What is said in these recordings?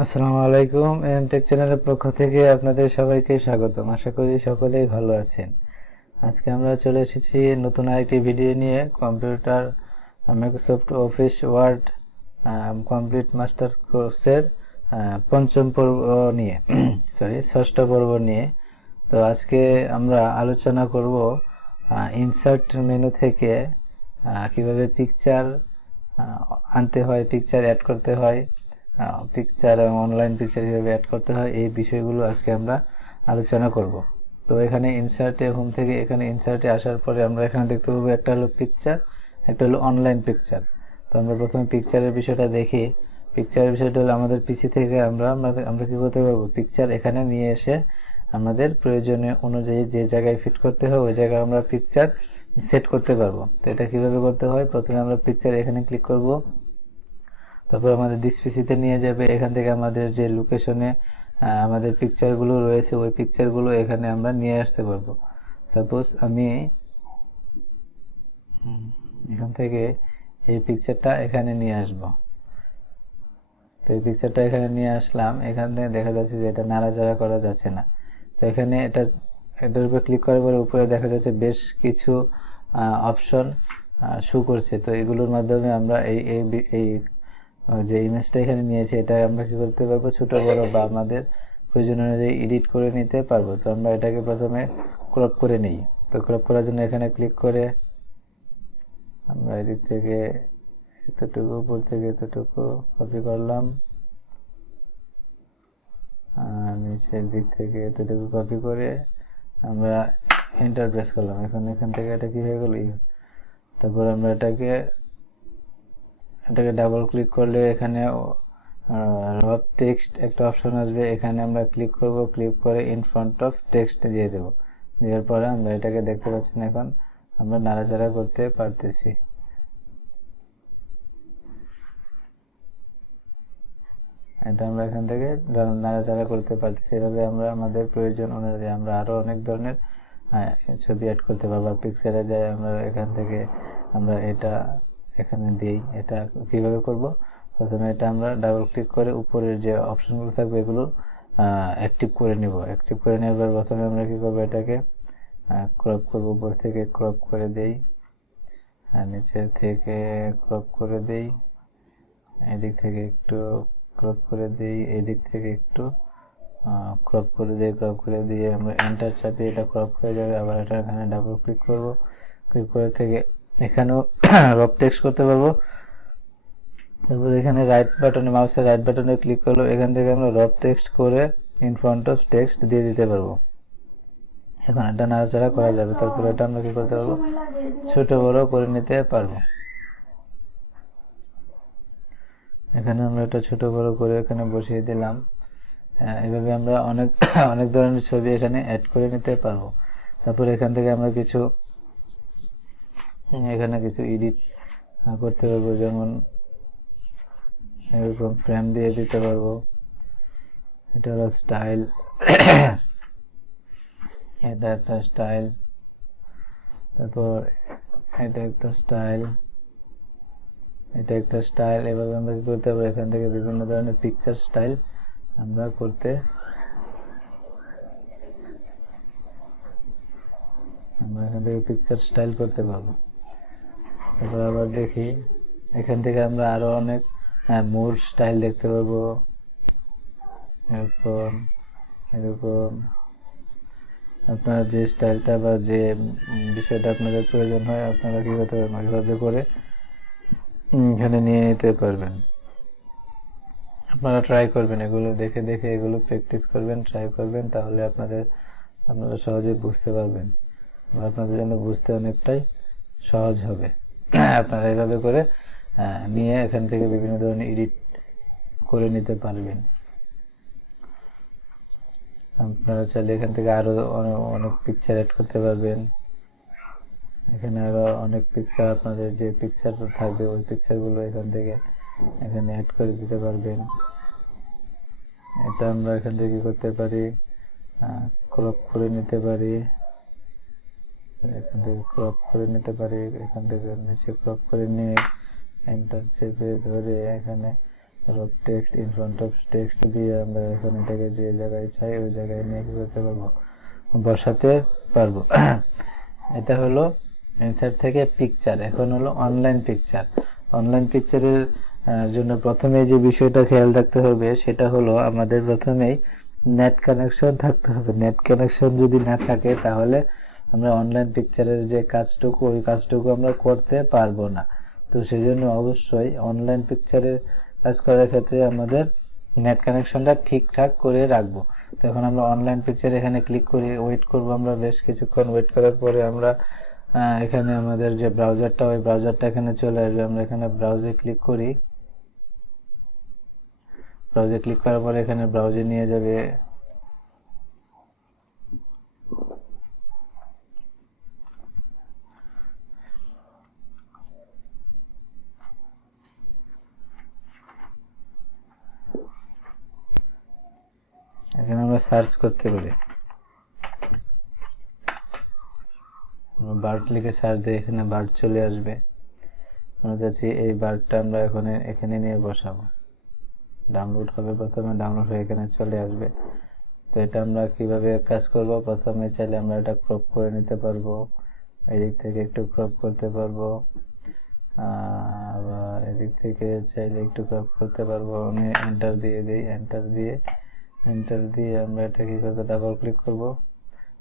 আসসালামু আলাইকুম। টেক চ্যানেলের পক্ষ থেকে আপনাদের সবাইকে স্বাগতম। আশা করি সকলেই ভালো আছেন। আজকে আমরা চলে এসেছি নতুন আরেকটি ভিডিও নিয়ে, computer Microsoft Office Word complete master কোর্সের পঞ্চম পর্ব নিয়ে ষষ্ঠ পর্ব নিয়ে। তো আজকে আমরা আলোচনা করব ইনসার্ট মেনু থেকে কিভাবে পিকচার আনতে হয়, পিকচার অ্যাড করতে হয়, পিকচার এবং অনলাইন পিকচার কীভাবে অ্যাড করতে হয়, এই বিষয়গুলো আজকে আমরা আলোচনা করব। তো এখানে ইনসার্টে হোম থেকে এখানে ইনসার্টে আসার পরে আমরা এখানে দেখতে পাবো একটা হলো পিকচার, একটা হলো অনলাইন পিকচার। তো আমরা প্রথমে পিকচারের বিষয়টা দেখি। পিকচারের বিষয়টা হলো আমাদের পিসি থেকে আমরা কী করতে পারবো, পিকচার এখানে নিয়ে এসে আমাদের প্রয়োজনীয় অনুযায়ী যে জায়গায় ফিট করতে হয় ওই জায়গায় আমরা পিকচার সেট করতে পারবো। তো এটা কিভাবে করতে হয়, প্রথমে আমরা পিকচার এখানে ক্লিক করব, তারপর আমাদের ডিসপিসিতে নিয়ে যাবে। এখান থেকে আমাদের যে লোকেশনে আমাদের পিকচারগুলো রয়েছে ওই পিকচারগুলো এখানে আমরা নিয়ে আসতে পারবো। সাপোজ আমি এখান থেকে এই পিকচারটা এখানে নিয়ে আসব। তো এই পিকচারটা এখানে নিয়ে আসলাম, এখানে দেখা যাচ্ছে যে এটা নাড়াচাড়া করা যাচ্ছে না। তো এখানে এটার উপর ক্লিক করার পরে উপরে দেখা যাচ্ছে বেশ কিছু অপশন শো করছে। তো এগুলোর মাধ্যমে আমরা এই এই যে ইমেজটা এখানে নিয়েছি এটা আমরা কি করতে পারবো, ছোট বড় বা আমাদের প্রয়োজন অনুযায়ী এডিট করে নিতে পারবো। তো আমরা এটাকে প্রথমে ক্রপ করে নিই। তো ক্রপ করার জন্য এখানে ক্লিক করে আমরা এদিক থেকে এতটুকু, উপর থেকে এতটুকু কপি করলাম, আর নিচের দিক থেকে এতটুকু কপি করে আমরা এন্টার প্রেস করলাম। এখন এখান থেকে এটা কি হয়ে গেল, তারপর আমরা এটাকে ডাবল ক্লিক করলে এখানে রব টেক্সট একটা অপশন আসবে, এখানে আমরা ক্লিক করব, ক্লিক করে ইন ফ্রন্ট অফ টেক্সট দিয়ে দেব। দেওয়ার পরে আমরা এটাকে দেখতে পাচ্ছেন এখন আমরা নাড়াচাড়া করতে পারতেছি। এটা আমরা এখান থেকে নাড়াচাড়া করতে পারতেছি। এভাবে আমরা আমাদের প্রয়োজন অনুযায়ী আমরা আরও অনেক ধরনের ছবি অ্যাড করতে পারবো। পিকচারে যাই আমরা এখান থেকে আমরা এটা এখানে দিই। এটা কিভাবে করব, প্রথমে এটা আমরা ডাবল ক্লিক করে উপরের যে অপশনগুলো থাকবে এগুলো অ্যাক্টিভ করে নিব। অ্যাক্টিভ করে নেবার প্রথমে আমরা কি করব, এটাকে ক্রপ করব, উপর থেকে ক্রপ করে দেই, আর নিচের থেকে ক্রপ করে দেই, এদিক থেকে একটু ক্রপ করে দিই, এদিক থেকে একটু ক্রপ করে দিই। ক্রপ করে দিয়ে আমরা এন্টার চাপিয়ে এটা ক্রপ হয়ে যাবে। আবার এটা এখানে ডাবল ক্লিক করব, ক্লিক করে থেকে এখানেও রব টেক্সট করতে পারবো। তারপর এখানে রাইট বাটনে, মাউসের রাইট বাটনে ক্লিক করলো, এখান থেকে আমরা রব টেক্সট করে ইন ফ্রন্ট অফ টেক্সট দিয়ে দিতে পারবো। এখন এটা নাড়াচাড়া করা যাবে। তারপর এটা আমরা কি করতে পারবো, ছোট বড় করে নিতে পারবো। এখানে আমরা এটা ছোট বড় করে এখানে বসিয়ে দিলাম। এভাবে আমরা অনেক অনেক ধরনের ছবি এখানে অ্যাড করে নিতে পারবো। তারপর এখান থেকে আমরা এখানে কিছু এডিট করতে পারবো, যেমন এরকম ফ্রেম দিয়ে দিতে পারবো। এটা হলো স্টাইল, এটা একটা স্টাইল, তারপর এটা একটা স্টাইল, এটা একটা স্টাইল। এভাবে আমরা কি করতে পারবো, এখান থেকে বিভিন্ন ধরনের পিকচার স্টাইল আমরা এখান থেকে পিকচার স্টাইল করতে পারবো। তারপর আবার দেখি এখান থেকে আমরা আরো অনেক মোর স্টাইল দেখতে পারবো। এরকম এরকম আপনারা যে স্টাইলটা বা যে বিষয়টা আপনাদের প্রয়োজন হয় আপনারা কি করতে পারবেন, ওইভাবে করে এখানে নিয়ে নিতে পারবেন। আপনারা ট্রাই করবেন, এগুলো দেখে দেখে এগুলো প্র্যাকটিস করবেন, ট্রাই করবেন, তাহলে আপনারা সহজে বুঝতে পারবেন, আপনাদের জন্য বুঝতে অনেকটাই সহজ হবে। আপনারা এইভাবে করে নিয়ে এখান থেকে বিভিন্ন ধরনের এডিট করে নিতে পারবেন। আপনারা চাইলে এখান থেকে আরো অনেক পিকচার অ্যাড করতে পারবেন। এখানে আরো অনেক পিকচার, আপনাদের যে পিকচার থাকবে ওই পিকচারগুলো এখান থেকে এখানে অ্যাড করে দিতে পারবেন। এটা আমরা এখান থেকে করতে পারি, ক্রপ করে নিতে পারি, এখান থেকে ক্রপ করে নিতে পারি, এখান থেকে নিচে ক্রপ করে নিয়ে এন্টার চেপে ধরে এখানে রব text in front of text দিয়ে আমরা এখন এটাকে যে জায়গায় চাই ওই জায়গায় নিয়ে কি করতে পারবো, বসাতে পারবো। এটা হলো ইনসার্ট থেকে পিকচার। এখন হলো অনলাইন পিকচার। অনলাইন পিকচারের জন্য প্রথমে যে বিষয়টা খেয়াল রাখতে হবে সেটা হলো আমাদের প্রথমেই নেট কানেকশন থাকতে হবে। নেট কানেকশন যদি না থাকে তাহলে আমরা অনলাইন পিকচারের যে কাজটুকু ওই কাজটুকু আমরা করতে পারবো না। তো সেই জন্য অবশ্যই অনলাইন পিকচারের কাজ করার ক্ষেত্রে আমাদের নেট কানেকশনটা ঠিকঠাক করে রাখবো। তো এখন আমরা অনলাইন পিকচার এখানে ক্লিক করি, ওয়েট করব আমরা বেশ কিছুক্ষণ। ওয়েট করার পরে আমরা এখানে আমাদের যে ব্রাউজারটা ওই ব্রাউজারটা এখানে চলে আসবে। আমরা এখানে ব্রাউজে ক্লিক করি। ব্রাউজে ক্লিক করার পরে এখানে ব্রাউজে নিয়ে যাবে। এখানে আমরা সার্চ করতে পারি, বার্ড লিখে সার্চ দিয়ে এখানে বার্ড চলে আসবে। আমরা চাচ্ছি এই বার্ডটা আমরা এখানে নিয়ে বসাবো। ডাউনলোড হবে, প্রথমে ডাউনলোড হয়ে এখানে চলে আসবে। তো এটা আমরা কিভাবে কাজ করব, প্রথমে চাইলে আমরা এটা ক্রপ করে নিতে পারবো, এদিক থেকে একটু ক্রপ করতে পারবো, আবার এদিক থেকে চাইলে একটু ক্রপ করতে পারবো। আমি এন্টার দিয়ে দিই। এন্টার দিয়ে আমরা এটা কি করবো, ডাবল ক্লিক করব।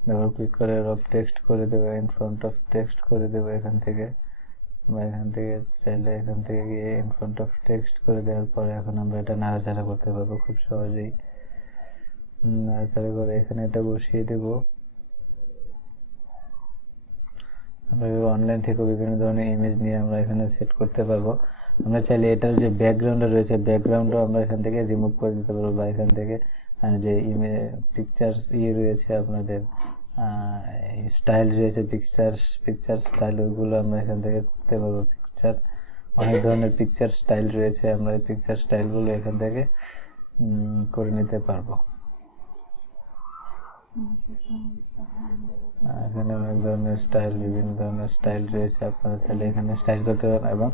ডাবল ক্লিক করে রব টেক্সট করে দেবো, ইন ফ্রন্ট অফ টেক্সট করে দেবো এখান থেকে, বা এখান থেকে চাইলে এখান থেকে গিয়ে ইন ফ্রন্ট অফ টেক্সট করে দেওয়ার পরে এখন আমরা এটা নাড়াচাড়া করতে পারবো খুব সহজেই। নাড়াচাড়া করে এখানে এটা বসিয়ে দেব। আমরা অনলাইন থেকে বিভিন্ন ধরনের ইমেজ নিয়ে আমরা এখানে সেট করতে পারবো। আমরা চাইলে এটার যে ব্যাকগ্রাউন্ড রয়েছে ব্যাকগ্রাউন্ডও আমরা এখান থেকে রিমুভ করে দিতে পারবো, বা এখান থেকে যে পিকচার্স রয়েছে আপনাদের স্টাইল রয়েছে, পিকচার স্টাইল ওইগুলো আমরা এখান থেকে করতে পারবো। পিকচার অনেক ধরনের পিকচার স্টাইল রয়েছে, আমরা এই পিকচার স্টাইলগুলো এখান থেকে করে নিতে পারবো। এখানে অনেক ধরনের স্টাইল, বিভিন্ন ধরনের স্টাইল রয়েছে, আপনারা চাইলে এখানে স্টাইল করতে পারেন এবং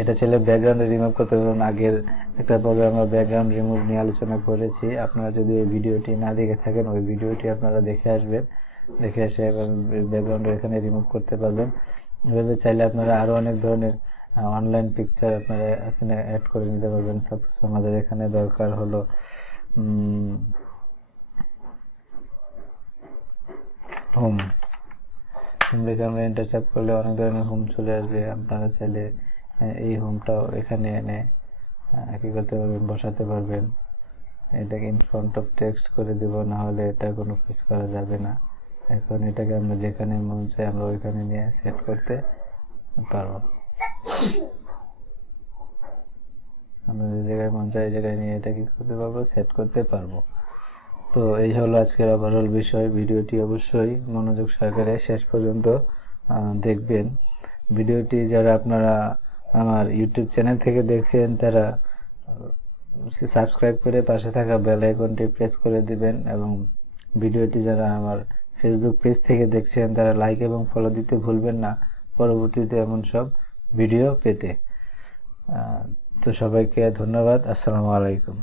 এটা চাইলে ব্যাকগ্রাউন্ডে রিমুভ করতে পারেন। আগের একটা পর্বে আমরা ব্যাকগ্রাউন্ড রিমুভ নিয়ে আলোচনা করেছি। আপনারা যদি ওই ভিডিওটি না দেখে থাকেন ওই ভিডিওটি আপনারা দেখে আসবেন, দেখে এসে এবার ব্যাকগ্রাউন্ড এখানে রিমুভ করতে পারবেন। এভাবে চাইলে আপনারা আরো অনেক ধরনের অনলাইন পিকচার আপনারা এখানে অ্যাড করে নিতে পারবেন। সাপোজ আমাদের এখানে দরকার হলো হোম লিখে আমরা এন্টার চাপ করলে অনেক ধরনের হোম চলে আসবে। আপনারা চাইলে এই হোমটাও এখানে এনে কি করতে পারবেন, বসাতে পারবেন। এটাকে ইন ফ্রন্ট অফ টেক্সট করে দেব, না হলে এটা কোনো কাজ করা যাবে না। এখন এটাকে আমরা যেখানে মন চাই আমরা ওইখানে নিয়ে সেট করতে পারবো। আমরা যে জায়গায় মন চাই এই জায়গায় নিয়ে এটা কি করতে পারবো, সেট করতে পারবো। তো এই হলো আজকের ওভারঅল বিষয়। ভিডিওটি অবশ্যই মনোযোগ সহকারে শেষ পর্যন্ত দেখবেন। ভিডিওটি যারা আপনারা আমার ইউটিউব চ্যানেল থেকে দেখছেন তারা সাবস্ক্রাইব করে পাশে থাকা বেল আইকনটি প্রেস করে দিবেন, এবং ভিডিওটি যারা আমার ফেসবুক পেজ থেকে দেখছেন তারা লাইক এবং ফলো দিতে ভুলবেন না পরবর্তীতে এমন সব ভিডিও পেতে। তো সবাইকে ধন্যবাদ। আসসালামু আলাইকুম।